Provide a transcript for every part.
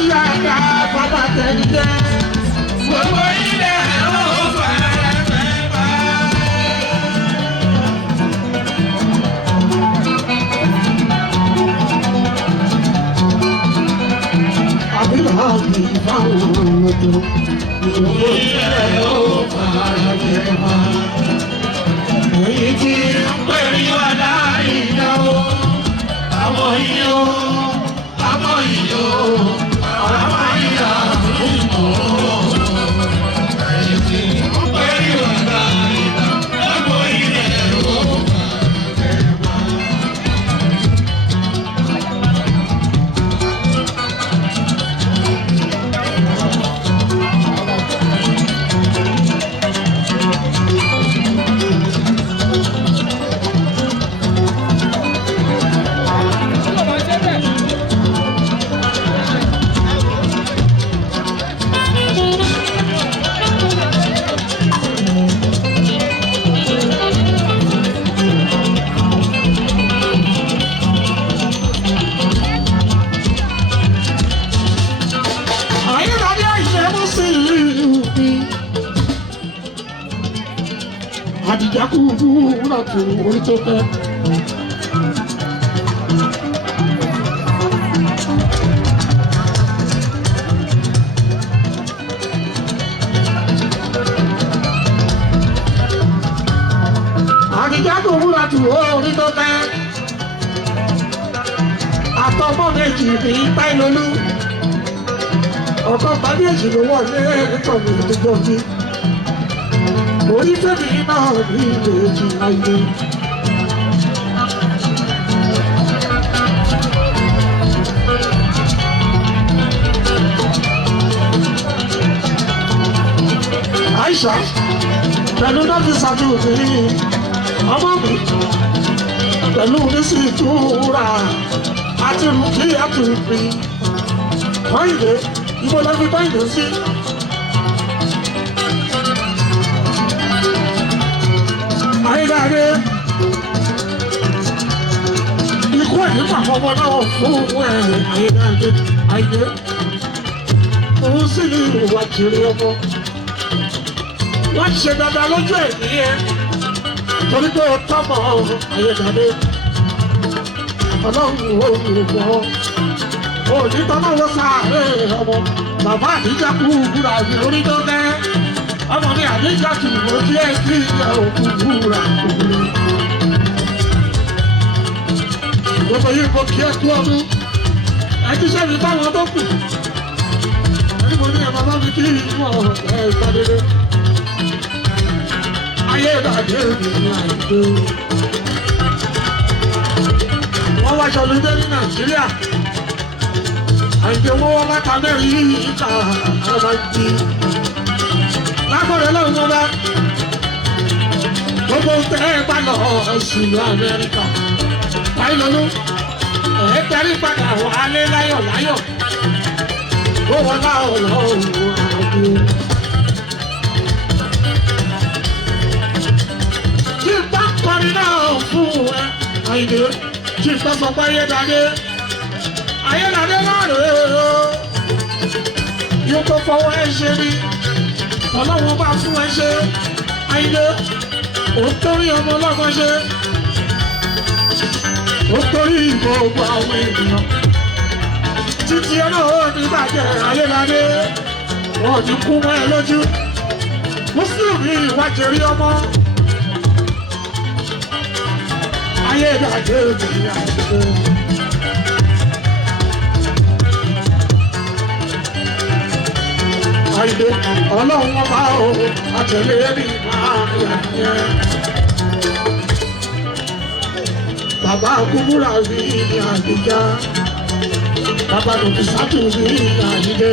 tí a dá bàbá tẹ̀lé jẹ́. Gbogbo ilẹ̀ ó fẹ́ bá. Àbí náà kì í fáwọn ọmọdé. Gbogbo ilẹ̀ ó fẹ́ bá. Èyí tí ń pè ní wàdà ìyàwó. Àmọ́ ìyó, àmọ́ ìyó, àmọ́ ìyá ìmọ̀. Èyí tí ń pè ní wàdà ìyàwó. Ilẹ̀ ó fẹ́ bá. Àdìjákùú láti orí tó fẹ́. Àdìjákùú láti orí tó fẹ́. Àtọmọ́ méjì ní Táìlólú. Ọ̀kan tàbí èjì ló wọ̀ ní ẹ̀ẹ́dẹ́gbọ̀n tó jọ bí. Orí fẹ́mi náà ní ìrèjì ayé. Aisha, pẹ̀lú náà fi ṣàtúnṣe ọmọ mi, pẹ̀lú oníṣì ìtura àti rúkì àtúnfin. Kọ́ìdé, ibo lọ fi kọ́ìdé sí. Ayédáadé ikú ẹ̀yìn pàpọ̀pọ̀ náà fún Ayédáadé ayé òun sì ní ìwà kiri ọmọ wọ́n ṣe dandan lójú ẹ̀mí ẹ torí pé ó tọ́mọ Ayédáadé ọlọ́run olùgbọ́ òní tọ́mọ wọ́n sáré ọmọ bàbá àdíjà kú búra ní orí tó gẹ́. Ọmọ mi àdéjà tù mọ́ kí ẹ kí ìyá òkú búra òkúlé. Gbogbo yìí mo kí ẹ kú ọdún. Ẹ ti ṣe mi báwọn tó kù. Ẹni mo ní ẹ bàbá mi kí ìwọ̀ ẹ̀ ìgbàdédé. Ayédáadé mi àìdó. Wọ́n wá aṣọ lóde ní Nàìjíríà. Àìdè owó wọn máta mẹ́rin yìí ìta àbá jí. Lágbọ̀dọ̀ lọ́wọ́ bá gbogbo tẹ́ bá lọ sílùú Amẹ́ríkà. Táìlólú ẹ̀ tẹ́rí padà wálé láyọ̀ láyọ̀. Ó wọ́n láwọ̀ lọ́wọ́ àgbo. Kí n bá kọrin náà fún ẹ, Àyìndé, kí n bá sọ pé Ayédáadé. Ayédáadé náà rèé o. Yóò tó fọwọ́ ẹ ṣe ni. Ọlọ́wọ́ bá fún ẹ ṣe. Àyìndé, ó torí ọmọ ọlọ́mọ ṣe. Ó torí gbogbo àwọn ènìyàn. Títí ẹ náà ó ní bàjẹ́ Ayédáadé. Wọ́n ti kú mọ́ ẹ lójú. Mùsùlùmí ìwájú rí ọmọ. Ayédáadé mi àìdè. Àìdè ọlọ́run ọba o àtẹ̀lé ní máa yà yẹn. Bàbá Kúbúrà rí ní Àdìjá. Bàbá Nùfìsátù rí ní Àyìndé.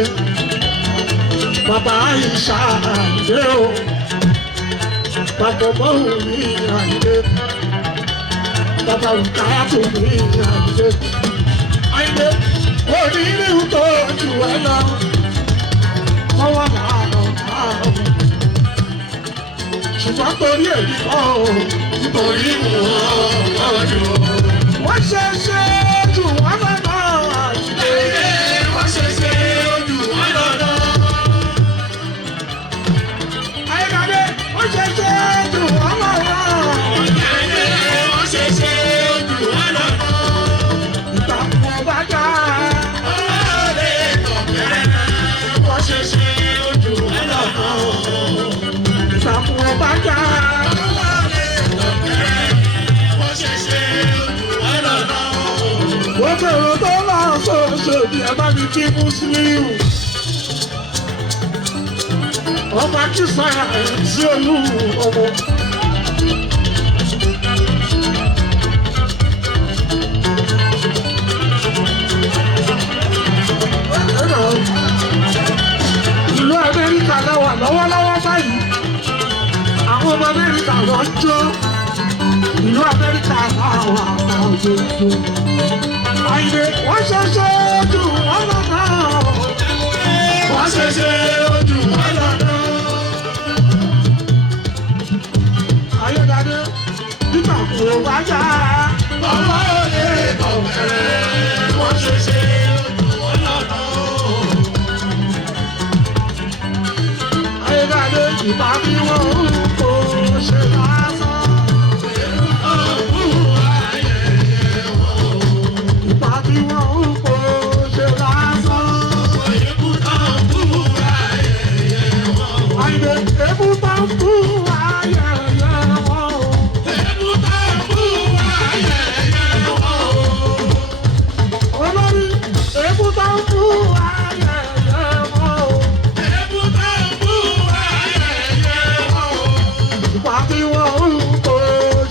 Bàbá Àìṣà Àyìndé o. Bàbá Mọ́hùn rí ní Àyìndé. Bàbá Rùkáyàtù rí ní Àyìndé. Àyìndé òní ní ìtọ́ jù ẹ lọ. Wọ́n wá máa lọ máa lọ. Ṣùgbọ́n torí èyí kọ́ o, nítorí wọ́n ṣe ṣe jù wọ́n lọ́nà Àyìndé. Wọ́n ṣe ṣe Gbogbo èrò tó lọ sóṣè ní ẹ bá mi kí Musiliu. Ọba Kísáyà sí olú ọmọ. Ìlú Amẹ́ríkà lẹ́wà lọ́wọ́lọ́wọ́ báyìí. Àwọn ọmọ Amẹ́ríkà lọ jó. Ìlú Amẹ́ríkà láwà àwọn jó. Àyìnbé wọ́n ṣẹ̀ṣẹ̀ ojú wọn lọ́nà. Wọ́n ṣẹ̀ṣẹ̀ ojú wọn lọ́nà. Ayédáadé nígbà kò wájà. Ọmọ òde kọ̀ọ̀kẹ́rẹ́ wọ́n ṣẹ̀ṣẹ̀ ojú wọn lọ́nà. Ayédáadé ìbá bí wọ́n kò ṣe lásán. Ìbá bí wọ́n kò ṣe lásán. Àyìnbé ebú bá ń bú ayẹyẹ wọn. Ebú bá ń bú ayẹyẹ wọn. Olórí ebú bá ń bú ayẹyẹ wọn. Ebú bá ń bú ayẹyẹ wọn. Ìbá bí wọ́n kò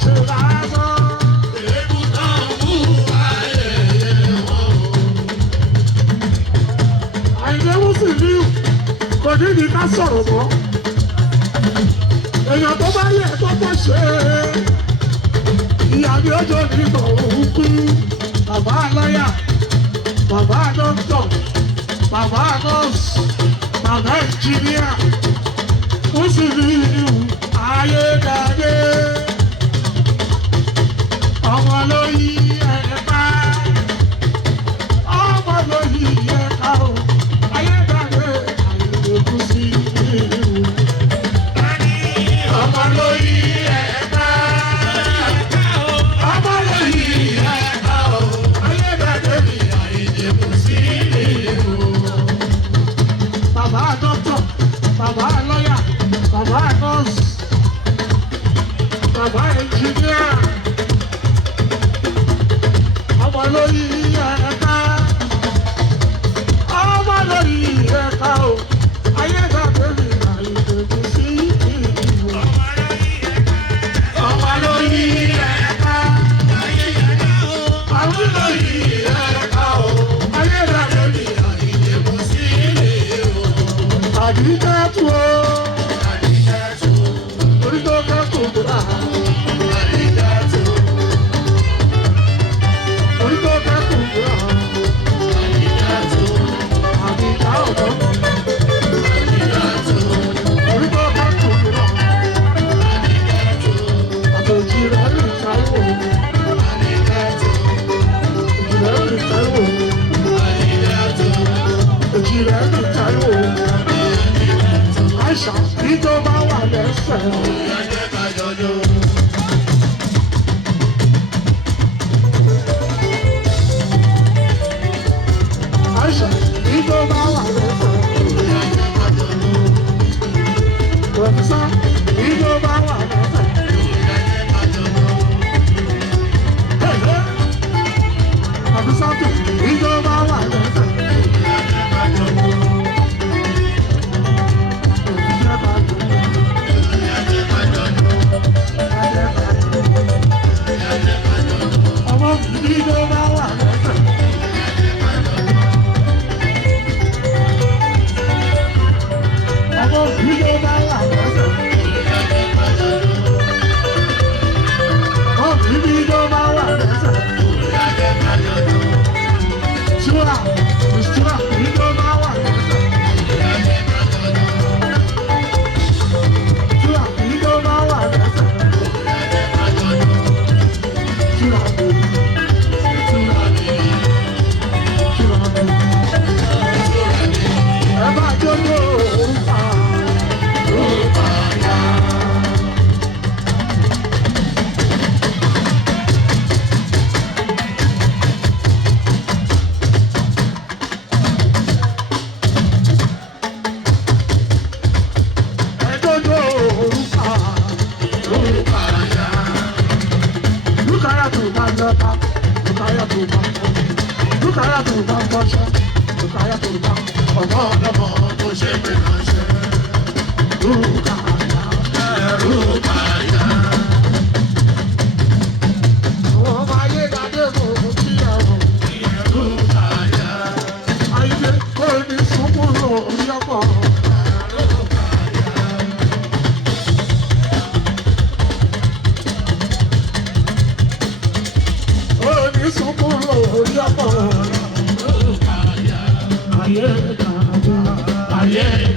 ṣe lásán. Ebú bá ń bú ayẹyẹ wọn. Àyìnbé Musiliu kò ní ní ká sọ̀rọ̀ mọ́. Èèyàn tó bá yẹ tó bọ́ ṣe ìyá mi ọjọ́ nígbà òun kú. Bàbá aláyà, bàbá dókítà, bàbá nọ́ọ̀sì, bàbá ẹnjìníà, Musiliu Ayédáadé. Ọmọ ló yí ẹ̀ka, ọmọ ló yí ẹ̀ka o. Ayédáadé Àyìndé Musiliu. Ọmọ ló yí ẹ̀ka, ọmọ ló yí ẹ̀ka o. Ayédáadé Àyìndé Musiliu. Bàbá dókítà, bàbá lọ́yà, bàbá nọ́ọ̀sì, bàbá ẹnjìníà. Ọmọ ló yí ẹ̀ka, ọmọ ló yí ẹ̀ka o. Ayédáadé Àyìndé Musiliu. Ọmọ ló yí ẹ̀ka, ọmọ ló yí ẹ̀ka o. Ayédáadé Àyìndé Musiliu. Àdìjẹ́tù o, orí tó kẹ́kọ̀ọ́ gbọ́dọ̀. Àdìjẹ́tù, orí tó kẹ́kọ̀ọ́ gbọ́dọ̀. Àdìjẹ́tù, àdìjá ọ̀dọ́. Àdìjẹ́tù, orí tó kẹ́kọ̀ọ́ gbọ́dọ̀. Àdìjẹ́tù, àtòjì rẹ̀ lè Táíwò. Àdìjẹ́tù, òjì rẹ̀ lè Táíwò. Àdìjẹ́tù, òjì rẹ̀ lè Táíwò. Àìṣà bí tó bá wà lẹ́sẹ̀. Àìṣà bí tó bá wà lẹ́sẹ̀. Pọ̀fẹ́sà bí tó bá wà lẹ́sẹ̀. Pọ̀fẹ́sà bí tó bá wà lẹ́sẹ̀. Rukaya tó bá ń bọ́ṣẹ́, Rukaya tó bá ọmọ ọlọ́mọ tó ṣe pé náà ṣe. Rukaya, Rukaya. Ọmọ ayé dàdé mò ń kíyàwó. Rukaya. Ayé kò ní sunkún lórí ọkọ̀. Yeah.